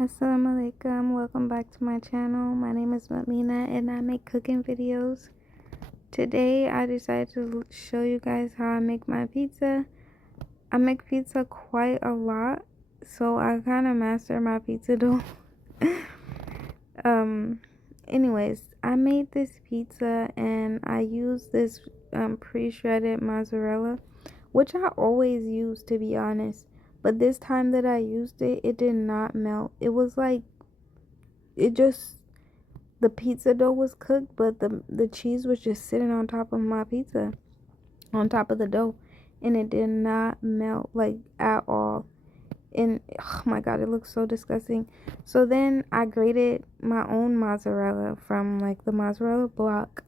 Assalamu alaikum, welcome back to my channel. My name is Mamina and I make cooking videos. Today I decided to show you guys how I make my pizza. I make pizza quite a lot, so I kind of master my pizza dough. Anyways, I made this pizza and I used this pre-shredded mozzarella, which I always use, to be honest. But this time that I used it, it did not melt. It was like, it just, the pizza dough was cooked, but the cheese was just sitting on top of my pizza, on top of the dough, and it did not melt, like, at all. And oh my god, it looks so disgusting. So then I grated my own mozzarella from like the mozzarella block,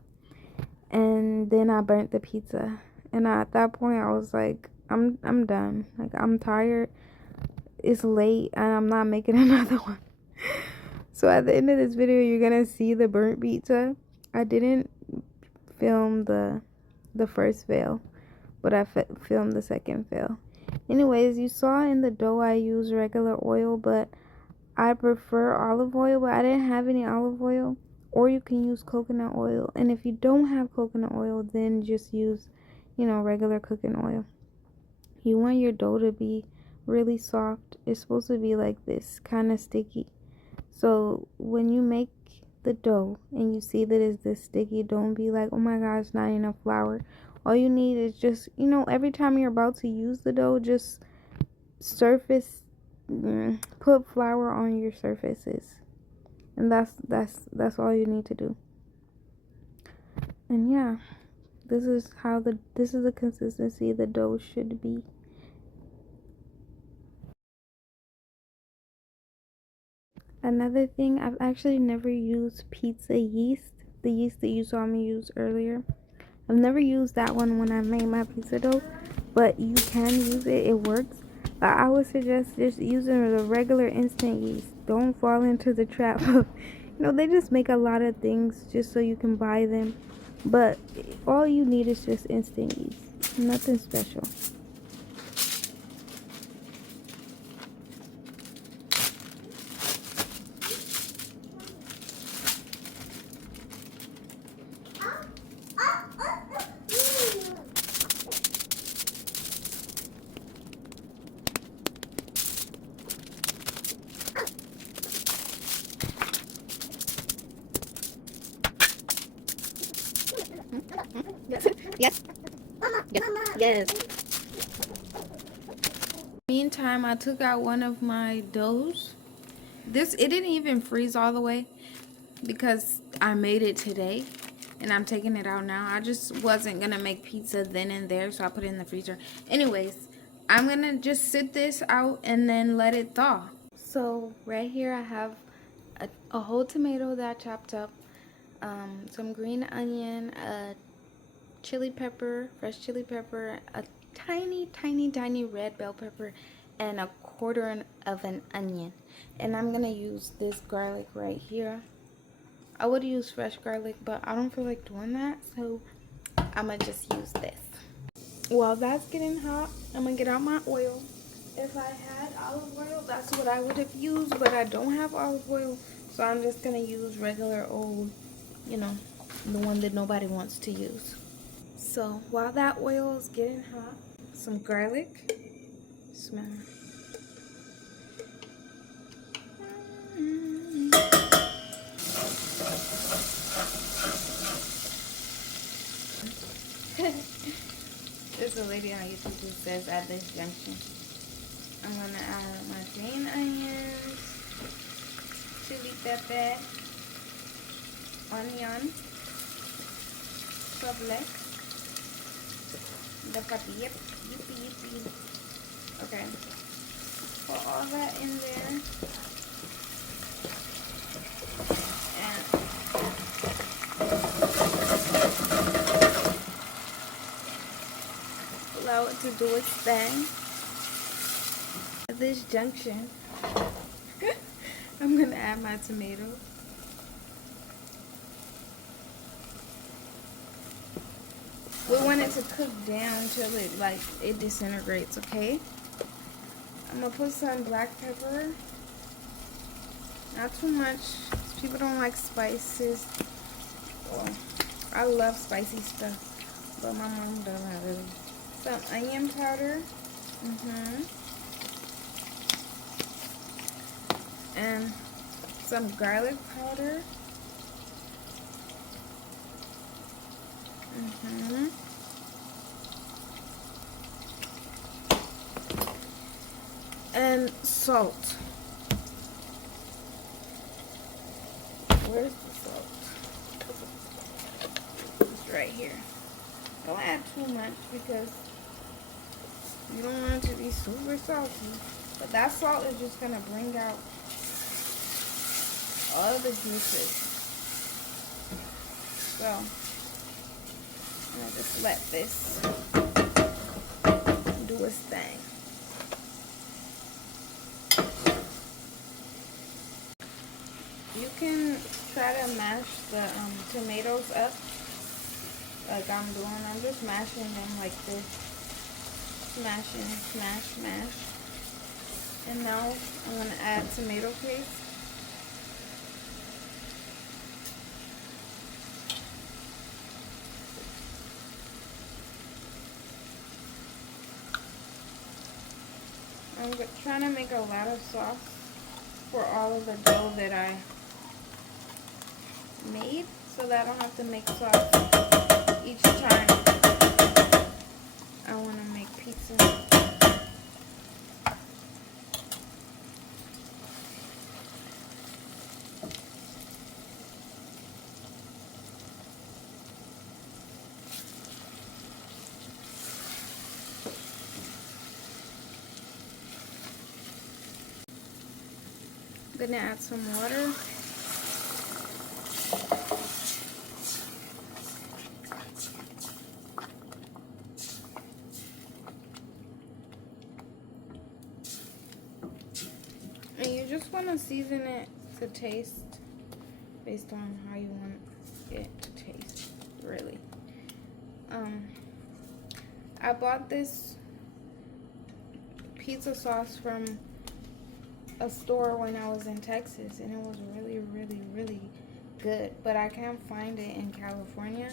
and then I burnt the pizza. And at that point I was like, I'm done. Like, I'm tired, it's late, and I'm not making another one. So at the end of this video, you're gonna see the burnt pizza. I didn't film the first fail, but I filmed the second fail. Anyways, you saw in the dough I used regular oil, but I prefer olive oil, but I didn't have any olive oil. Or you can use coconut oil. And if you don't have coconut oil, then just use, regular cooking oil. You want your dough to be really soft. It's supposed to be like this, kind of sticky. So when you make the dough and you see that it's this sticky, don't be like, oh my gosh, not enough flour. All you need is just, every time you're about to use the dough, just put flour on your surfaces. And that's all you need to do. And yeah, this is the consistency the dough should be. Another thing, I've actually never used pizza yeast, the yeast that you saw me use earlier. I've never used that one when I made my pizza dough, but you can use it, it works. But I would suggest just using the regular instant yeast. Don't fall into the trap of, they just make a lot of things just so you can buy them. But all you need is just instant yeast, nothing special. Yes. Yes. Yes. Yes. Meantime, I took out one of my doughs. It didn't even freeze all the way because I made it today and I'm taking it out now. I just wasn't gonna make pizza then and there, so I put it in the freezer. Anyways, I'm gonna just sit this out and then let it thaw. So right here I have a whole tomato that I chopped up, some green onion, a chili pepper, fresh chili pepper, a tiny red bell pepper, and a quarter of an onion. And I'm gonna use this garlic right here. I would use fresh garlic, but I don't feel like doing that, so I'm gonna just use this. While that's getting hot, I'm gonna get out my oil. If I had olive oil, that's what I would have used, but I don't have olive oil, so I'm just gonna use regular old, the one that nobody wants to use. So while that oil is getting hot, some garlic. Smell. There's a lady on YouTube who says at this junction. I'm gonna add my green onions, chili pepper, onion, garlic, the puppy, yippee. Okay, put all that in there, and allow it to do its thing. At this junction, I'm gonna add my tomato. We want it to cook down till it disintegrates, okay? I'm gonna put some black pepper. Not too much. People don't like spices. Well, I love spicy stuff, but my mom doesn't really. Some onion powder. And some garlic powder. And salt. Where's the salt? It's right here. Don't add too much because you don't want it to be super salty. But that salt is just going to bring out all of the juices. So, I'm going to just let this do its thing. You can try to mash the tomatoes up like I'm doing. I'm just mashing them like this. Smashing, smash, mash. And now I'm going to add tomato paste. I'm trying to make a lot of sauce for all of the dough that I made so that I don't have to make sauce each time I want to make pizza. I'm gonna add some water. And you just want to season it to taste based on how you want it to taste, really. I bought this pizza sauce from a store when I was in Texas, and it was really, really, really good, but I can't find it in California.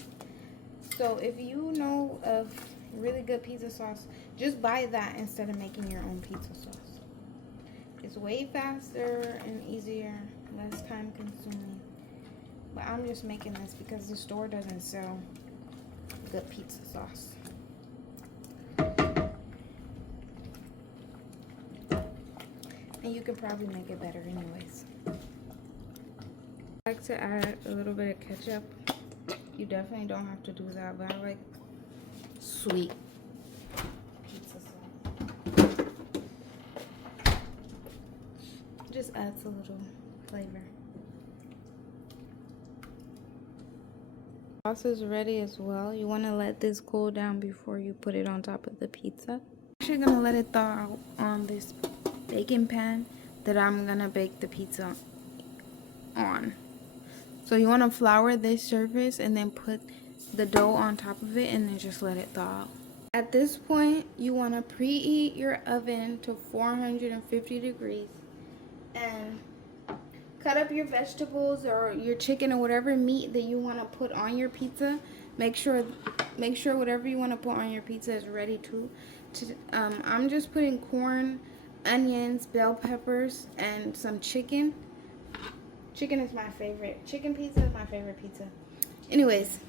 So if you know of really good pizza sauce, just buy that instead of making your own pizza sauce. It's way faster and easier, less time consuming. But I'm just making this because the store doesn't sell good pizza sauce. And you can probably make it better anyways. I like to add a little bit of ketchup. You definitely don't have to do that, but I like sweet pizza sauce. Just adds a little flavor. Sauce is ready as well. You want to let this cool down before you put it on top of the pizza. I'm actually going to let it thaw out on this baking pan that I'm going to bake the pizza on. So you want to flour this surface and then put the dough on top of it and then just let it thaw out. At this point, you want to preheat your oven to 450 degrees and cut up your vegetables or your chicken or whatever meat that you want to put on your pizza. Make sure whatever you want to put on your pizza is ready too. I'm just putting corn, onions, bell peppers, and some chicken. Chicken is my favorite. Chicken pizza is my favorite pizza. Anyways,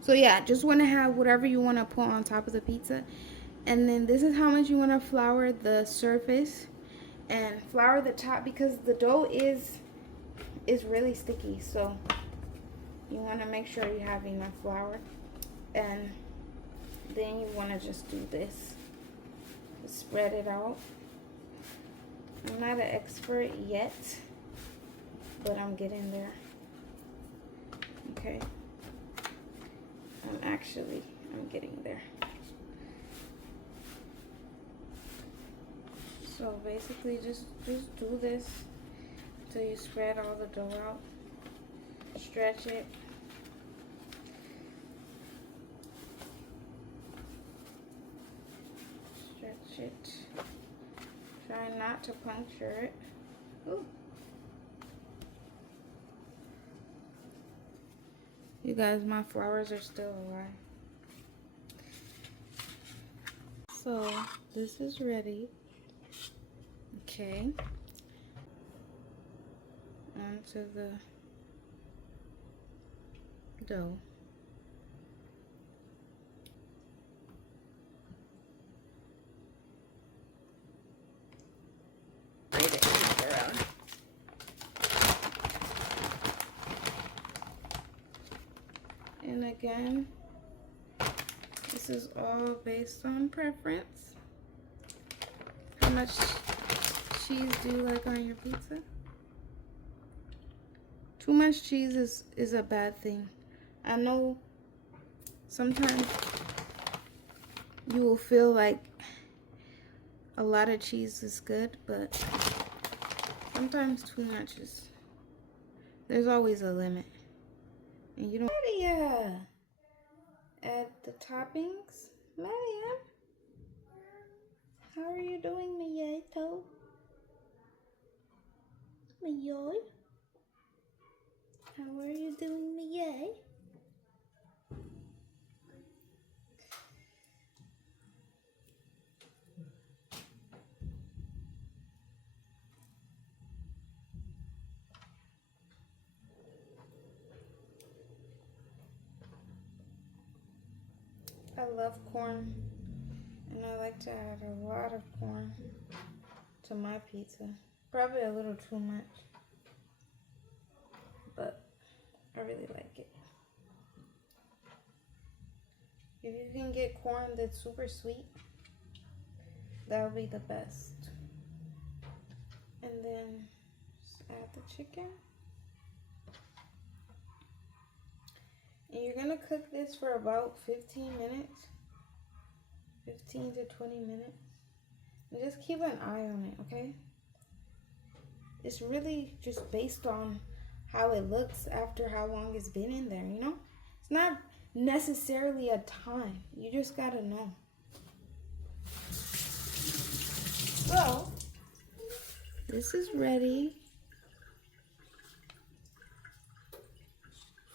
so yeah, just want to have whatever you want to put on top of the pizza. And then this is how much you want to flour the surface and flour the top because the dough is really sticky. So you want to make sure you have enough flour. And then you want to just do this. Spread it out. I'm not an expert yet, but I'm getting there. Okay. I'm getting there. So basically just do this until you spread all the dough out. Stretch it. Stretch it. Try not to puncture it. Ooh. You guys, my flowers are still alive. So this is ready. Okay. Onto the dough. Braid it around. And again, this is all based on preference. How much cheese do you like on your pizza? Too much cheese is a bad thing. I know sometimes you will feel like a lot of cheese is good, but sometimes too much is, there's always a limit. And you don't. Maria! Add the toppings. Maria! How are you doing, Miyeto? Miyoy? How are you doing, Miye? I love corn, and I like to add a lot of corn to my pizza. Probably a little too much, but I really like it. If you can get corn that's super sweet, that would be the best. And then just add the chicken. And you're gonna cook this for about 15 minutes. 15 to 20 minutes. And just keep an eye on it, okay? It's really just based on how it looks after how long it's been in there, you know? It's not necessarily a time. You just gotta know. So, this is ready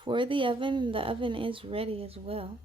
for the oven. The oven is ready as well.